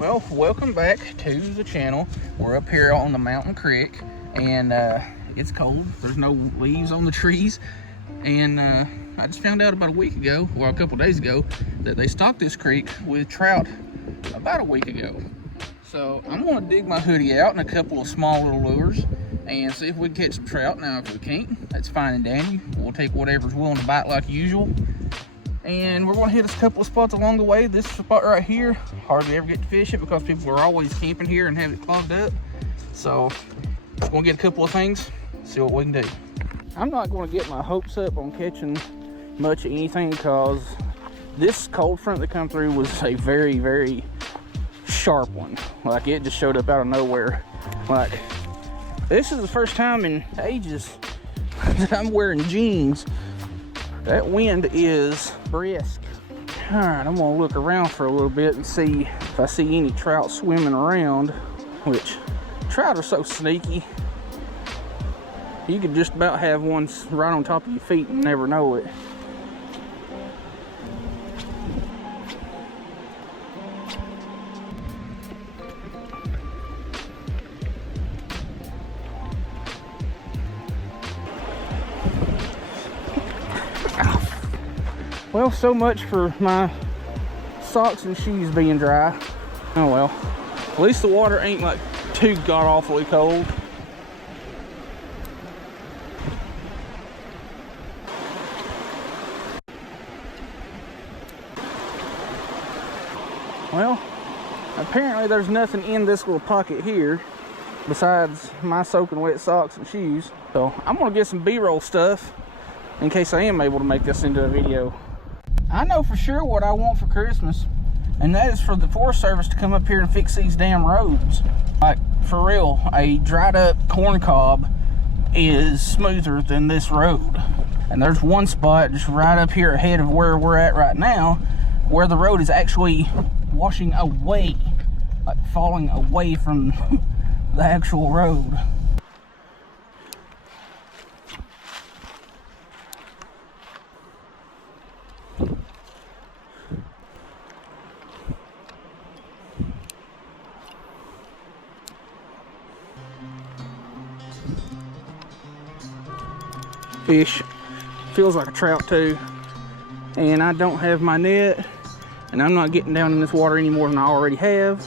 Well, welcome back to the channel. We're up here on the mountain creek, and it's cold. There's no leaves on the trees, and I just found out about a week ago, or a couple days ago, that they stocked this creek with trout about a week ago. So I'm gonna dig my hoodie out in a couple of small little lures and see if we can catch some trout. Now, if we can't, that's fine and dandy. We'll take whatever's willing to bite like usual. And we're gonna hit a couple of spots along the way. This spot right here, hardly ever get to fish it because people are always camping here and have it clogged up. So we're gonna get a couple of things, see what we can do. I'm not gonna get my hopes up on catching much of anything because this cold front that come through was a very, very sharp one. Like, it just showed up out of nowhere. Like, this is the first time in ages that I'm wearing jeans. That wind is brisk. All right, I'm gonna look around for a little bit and see if I see any trout swimming around, which trout are so sneaky. You could just about have one right on top of your feet and never know it. Well, so much for my socks and shoes being dry. Oh well, at least the water ain't like too god-awfully cold. Well, apparently there's nothing in this little pocket here besides my soaking wet socks and shoes. So I'm gonna get some B-roll stuff in case I am able to make this into a video. I know for sure what I want for Christmas, and that is for the Forest Service to come up here and fix these damn roads. Like, for real, a dried up corn cob is smoother than this road. And there's one spot just right up here ahead of where we're at right now where the road is actually washing away, like falling away from the actual road. Fish, feels like a trout too, and I don't have my net, and I'm not getting down in this water any more than I already have.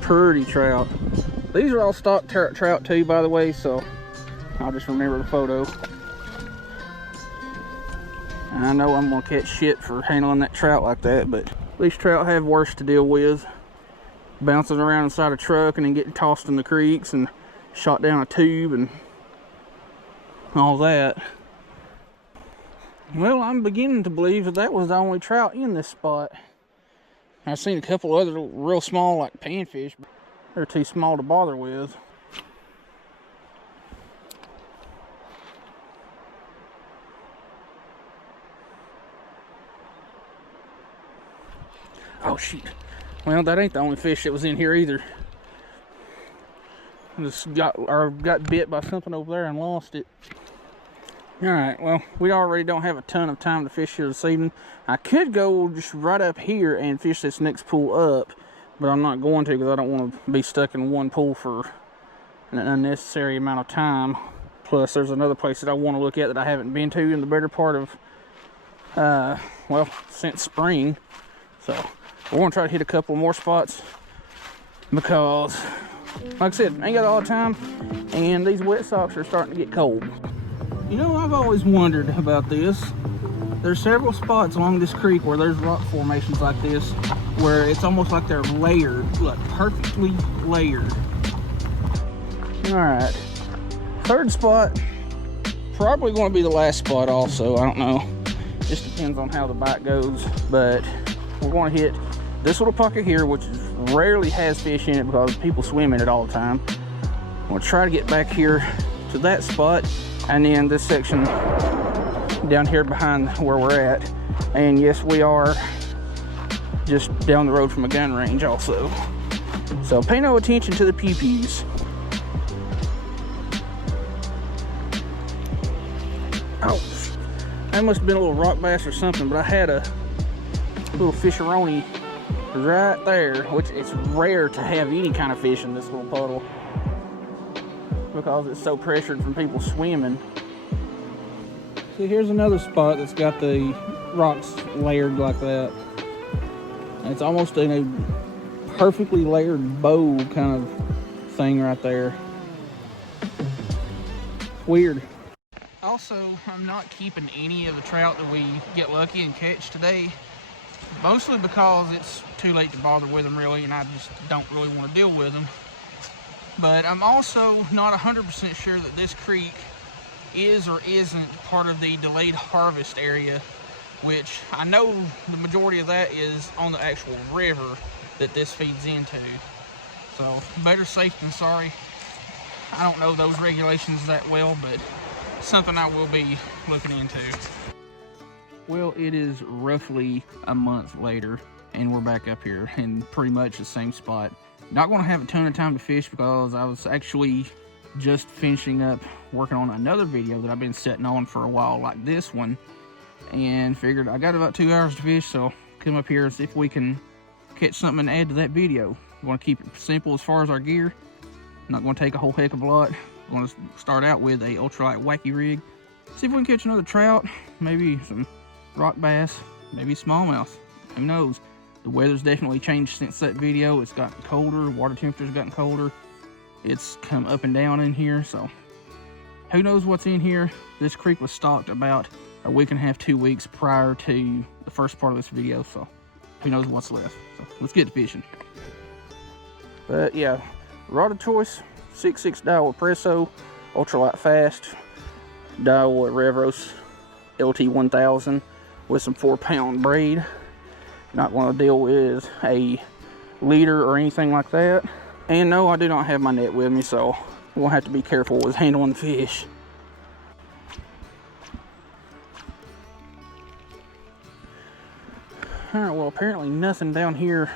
Pretty trout. These are all stock trout too, by the way, so I'll just remember the photo. I know I'm gonna catch shit for handling that trout like that, but these trout have worse to deal with. Bouncing around inside a truck and then getting tossed in the creeks and shot down a tube and all that. Well, I'm beginning to believe that that was the only trout in this spot. I've seen a couple other real small, like panfish, but they're too small to bother with. Oh shoot. Well, that ain't the only fish that was in here either. I just got bit by something over there and lost it. Alright, well, we already don't have a ton of time to fish here this evening. I could go just right up here and fish this next pool up, but I'm not going to because I don't want to be stuck in one pool for an unnecessary amount of time. Plus, there's another place that I want to look at that I haven't been to in the better part of, well, since spring. So we're gonna try to hit a couple more spots because, like I said, I ain't got all the time, and these wet socks are starting to get cold. You know, I've always wondered about this. There's several spots along this creek where there's rock formations like this, where it's almost like they're layered, like perfectly layered. All right, third spot, probably going to be the last spot also. I don't know, just depends on how the bite goes, but we're going to hit this little pocket here, which rarely has fish in it because people swim in it all the time. I'm going to try to get back here to that spot, and then this section down here behind where we're at. And yes, we are just down the road from a gun range also. So pay no attention to the pew-pews. Oh, that must have been a little rock bass or something, but I had a little fisheroni right there, which it's rare to have any kind of fish in this little puddle because it's so pressured from people swimming. See, here's another spot that's got the rocks layered like that. It's almost in a perfectly layered bow kind of thing right there. Weird. Also, I'm not keeping any of the trout that we get lucky and catch today, mostly because it's too late to bother with them really, and I just don't really want to deal with them. But I'm also not 100% sure that this creek is or isn't part of the delayed harvest area, which I know the majority of that is on the actual river that this feeds into. So better safe than sorry. I don't know those regulations that well, but something I will be looking into. Well, it is roughly a month later and we're back up here in pretty much the same spot. Not going to have a ton of time to fish because I was actually just finishing up working on another video that I've been sitting on for a while, like this one, and figured I got about 2 hours to fish, so come up here and see if we can catch something and add to that video. We want to keep it simple as far as our gear. Not going to take a whole heck of a lot. I'm going to start out with a ultralight wacky rig. See if we can catch another trout, maybe some rock bass, maybe smallmouth. Who knows? The weather's definitely changed since that video. It's gotten colder, water temperature's gotten colder. It's come up and down in here, so who knows what's in here. This creek was stocked about a week and a half, 2 weeks prior to the first part of this video, so who knows what's left. So let's get to fishing. But yeah, rod of choice, 6.6 Daiwa Presso, ultralight fast, Daiwa Revros LT1000 with some 4-pound braid. Not want to deal with a leader or anything like that. And no, I do not have my net with me, so we'll have to be careful with handling fish. Alright, well apparently nothing down here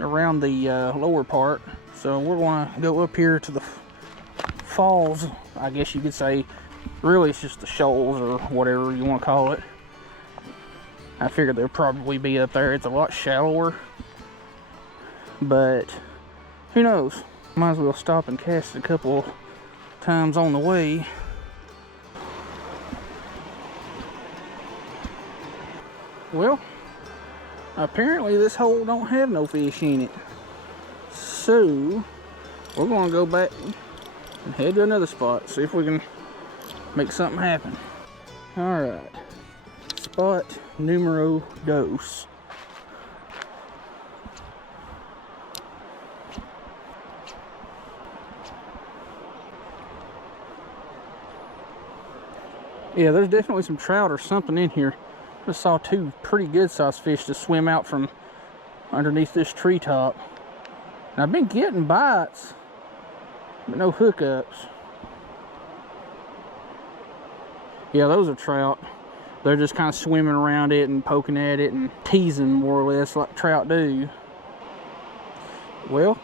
around the lower part, so we're going to go up here to the falls, I guess you could say. Really it's just the shoals or whatever you want to call it. I figured they'll probably be up there. It's a lot shallower, but who knows? Might as well stop and cast a couple times on the way. Well, apparently this hole don't have no fish in it, so we're going to go back and head to another spot, see if we can make something happen. All right, spot numero dos. Yeah, there's definitely some trout or something in here. Just saw two pretty good sized fish to swim out from underneath this treetop. And I've been getting bites, but no hookups. Yeah, those are trout. They're just kind of swimming around it and poking at it and teasing more or less like trout do. Well,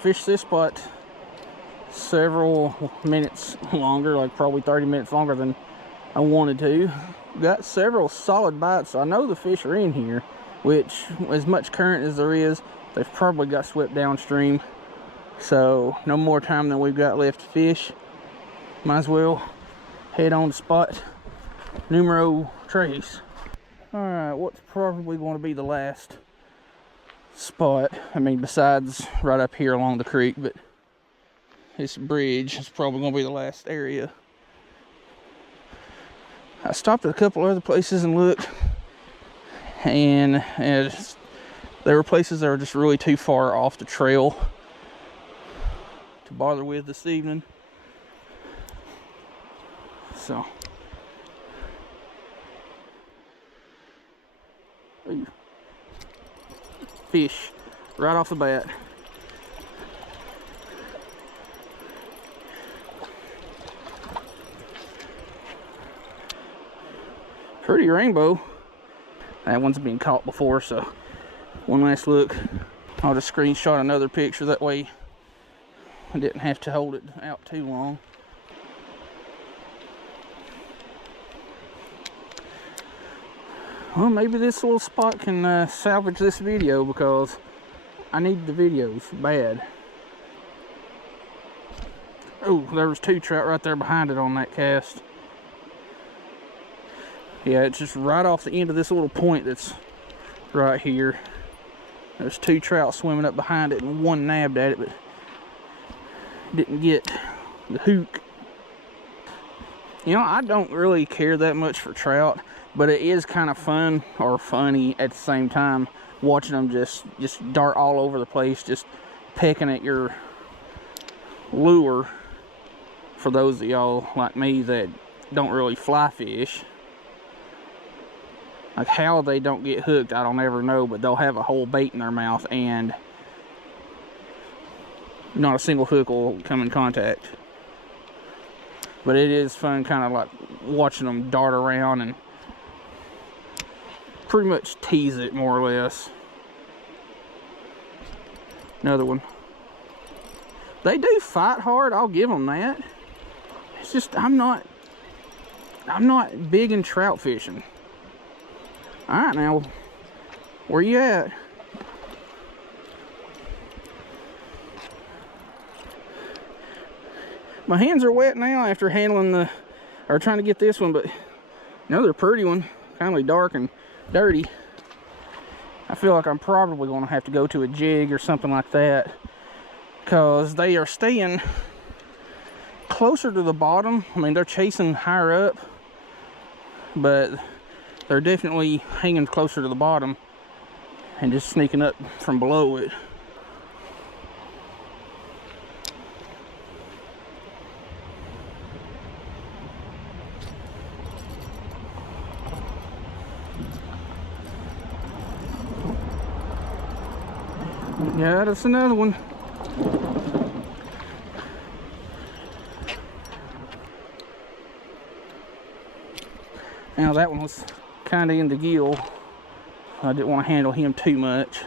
fished this spot several minutes longer, like probably 30 minutes longer than I wanted to. Got several solid bites, so I know the fish are in here, which, as much current as there is, they've probably got swept downstream. So no more time than we've got left to fish. Might as well head on to spot numero tres. Alright, what's probably going to be the last spot, I mean besides right up here along the creek, but this bridge is probably going to be the last area. I stopped at a couple other places and looked, and there were places that were just really too far off the trail to bother with this evening. So, ooh, fish right off the bat. Pretty rainbow. That one's been caught before, so one last look. I'll just screenshot another picture, that way I didn't have to hold it out too long. Well, maybe this little spot can salvage this video, because I need the videos bad. Oh, there was 2 trout right there behind it on that cast. Yeah, it's just right off the end of this little point that's right here. There's 2 trout swimming up behind it, and one nabbed at it, but didn't get the hook. You know, I don't really care that much for trout, but it is kind of fun, or funny at the same time, watching them just dart all over the place, just pecking at your lure. For those of y'all like me that don't really fly fish, like how they don't get hooked, I don't ever know, but they'll have a whole bait in their mouth and not a single hook will come in contact. But it is fun kind of like watching them dart around and pretty much tease it, more or less. Another one. They do fight hard, I'll give them that. It's just I'm not big in trout fishing. Alright, now, where you at? My hands are wet now after handling or trying to get this one, but another pretty one, kind of dark and dirty. I feel like I'm probably going to have to go to a jig or something like that, because they are staying closer to the bottom. I mean, they're chasing higher up, but they're definitely hanging closer to the bottom and just sneaking up from below it. Yeah, that's another one. Now that one was kind of in the gill. I didn't want to handle him too much.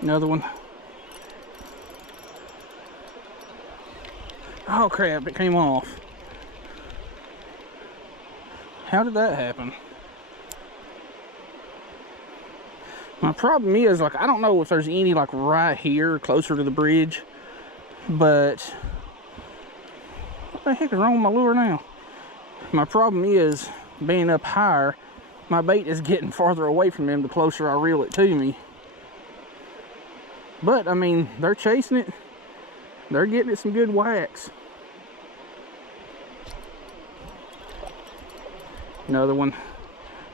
Another one. Oh crap, it came off. How did that happen? My problem is, like, I don't know if there's any, like, right here closer to the bridge, but what the heck is wrong with my lure now? My problem is, being up higher, my bait is getting farther away from him the closer I reel it to me. But, I mean, they're chasing it. They're getting it some good whacks. Another one.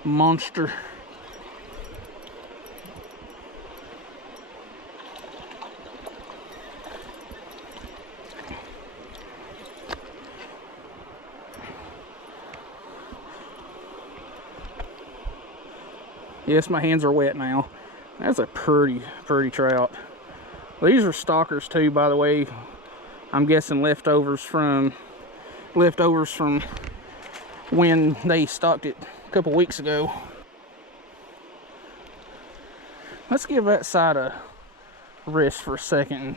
Monster. Yes, my hands are wet now. That's a pretty trout. These are stalkers too, by the way. I'm guessing leftovers from when they stocked it a couple weeks ago. Let's give that side a rest for a second and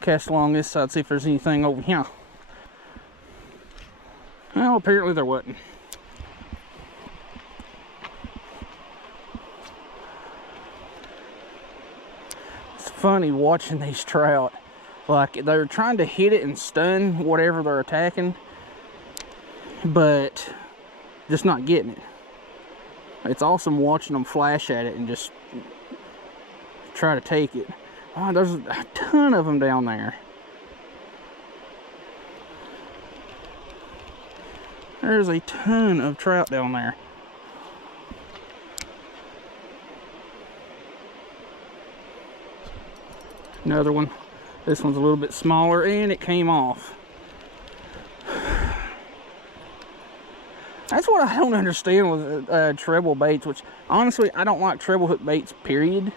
cast along this side, see if there's anything over here. Well, apparently there wasn't. Funny watching these trout, like they're trying to hit it and stun whatever they're attacking, but just not getting it. It's awesome watching them flash at it and just try to take it. Oh, there's a ton of them down there. There's a ton of trout down there. Another one. This one's a little bit smaller and it came off. That's what I don't understand with treble baits, which honestly I don't like treble hook baits, period.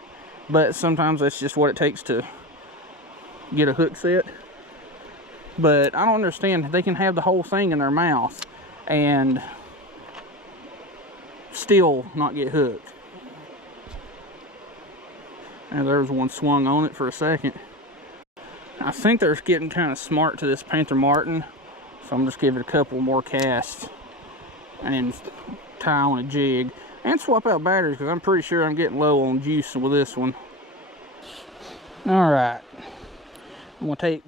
but sometimes that's just what it takes to get a hook set. But I don't understand, they can have the whole thing in their mouth and still not get hooked. And there's one swung on it for a second. I think they're getting kind of smart to this Panther Martin, so I'm just giving it a couple more casts and tie on a jig and swap out batteries, because I'm pretty sure I'm getting low on juice with this one. All right, I'm gonna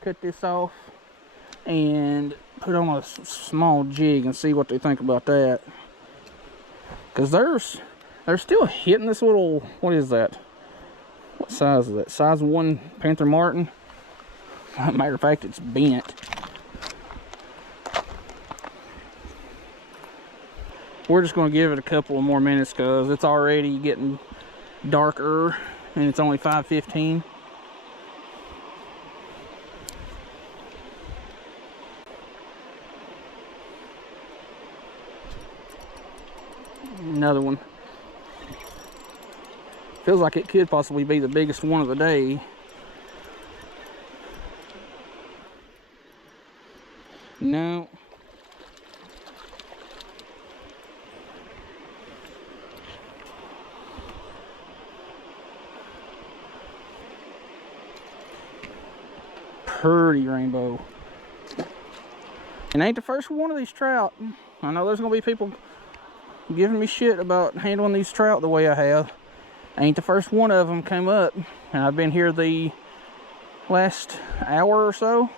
cut this off and put on a small jig and see what they think about that, because they're still hitting this little, what is that? What size is that? Size 1 Panther Martin. Matter of fact, it's bent. We're just going to give it a couple of more minutes because it's already getting darker and it's only 5:15. Another one. Feels like it could possibly be the biggest one of the day. No. Pretty rainbow. And ain't the first one of these trout. I know there's gonna be people giving me shit about handling these trout the way I have. Ain't the first one of them came up, and I've been here the last hour or so,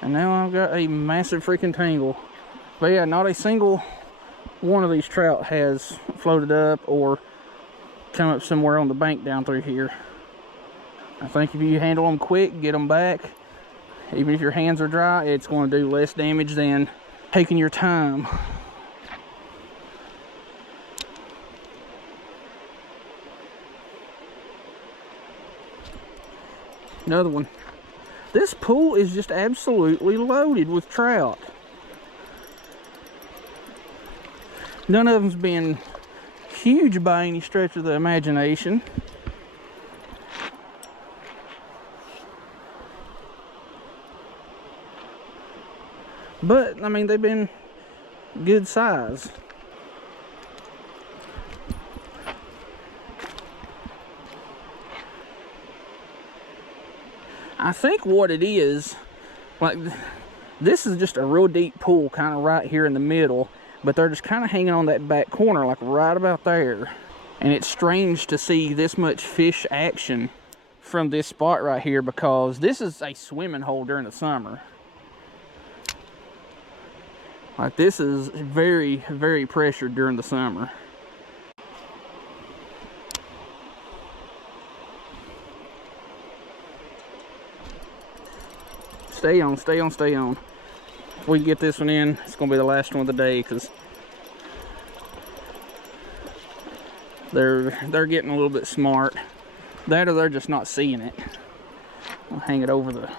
and now I've got a massive freaking tangle. But yeah, not a single one of these trout has floated up or come up somewhere on the bank down through here. I think if you handle them quick, get them back, even if your hands are dry, it's going to do less damage than taking your time. Another one. This pool is just absolutely loaded with trout. None of them's been huge by any stretch of the imagination. But, I mean, they've been good size. I think what it is, like, this is just a real deep pool kind of right here in the middle, but they're just kind of hanging on that back corner, like right about there. And it's strange to see this much fish action from this spot right here, because this is a swimming hole during the summer. Like, this is very, very pressured during the summer. Stay on, stay on, stay on. If we can get this one in, it's gonna be the last one of the day, because they're getting a little bit smart. That or they're just not seeing it. I'll hang it over the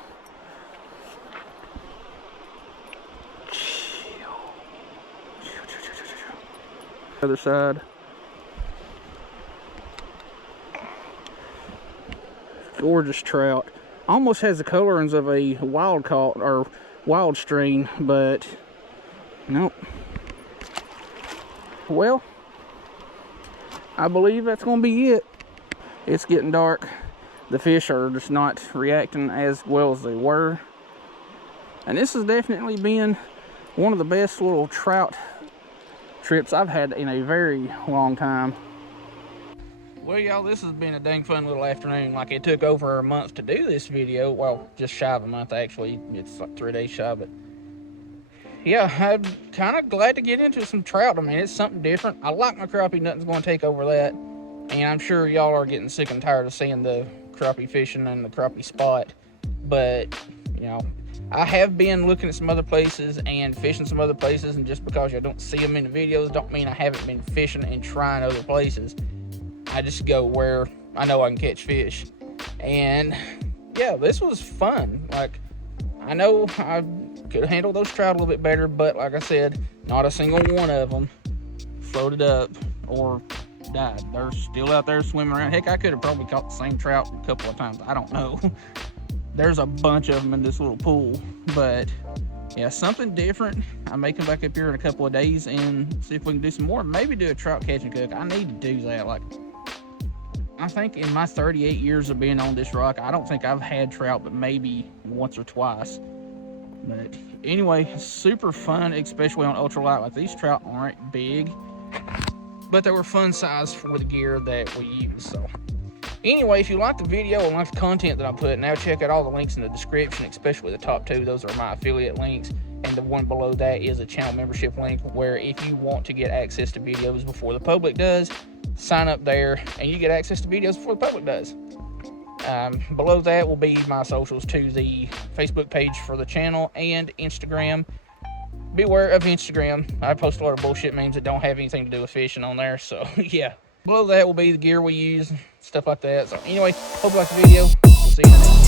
other side. Gorgeous trout. Almost has the colorings of a wild caught or wild strain, but nope. Well, I believe that's gonna be it. It's getting dark. The fish are just not reacting as well as they were. And this has definitely been one of the best little trout trips I've had in a very long time. Well, y'all, this has been a dang fun little afternoon. Like, it took over a month to do this video. Well, just shy of a month, actually. It's like 3 days shy, but yeah, I'm kind of glad to get into some trout. I mean, it's something different. I like my crappie. Nothing's going to take over that. And I'm sure y'all are getting sick and tired of seeing the crappie fishing and the crappie spot. But, you know, I have been looking at some other places and fishing some other places, and just because you don't see them in the videos don't mean I haven't been fishing and trying other places. I just go where I know I can catch fish. And yeah, this was fun. Like, I know I could handle those trout a little bit better, but like I said, not a single one of them floated up or died. They're still out there swimming around. Heck, I could have probably caught the same trout a couple of times. I don't know. There's a bunch of them in this little pool, but yeah, something different. I may come back up here in a couple of days and see if we can do some more. Maybe do a trout catch and cook. I need to do that. Like, I think in my 38 years of being on this rock, I don't think I've had trout but maybe once or twice. But anyway, super fun, especially on ultralight. Like, these trout aren't big, but they were fun size for the gear that we use. So anyway, if you like the video and like the content that I put, now check out all the links in the description, especially the top two. Those are my affiliate links, and the one below that is a channel membership link, where if you want to get access to videos before the public does, sign up there and you get access to videos before the public does. Below that will be my socials to the Facebook page for the channel and Instagram. Beware of Instagram. I post a lot of bullshit memes that don't have anything to do with fishing on there. So yeah, below that will be the gear we use, stuff like that. So anyway, hope you like the video. We'll see you next time.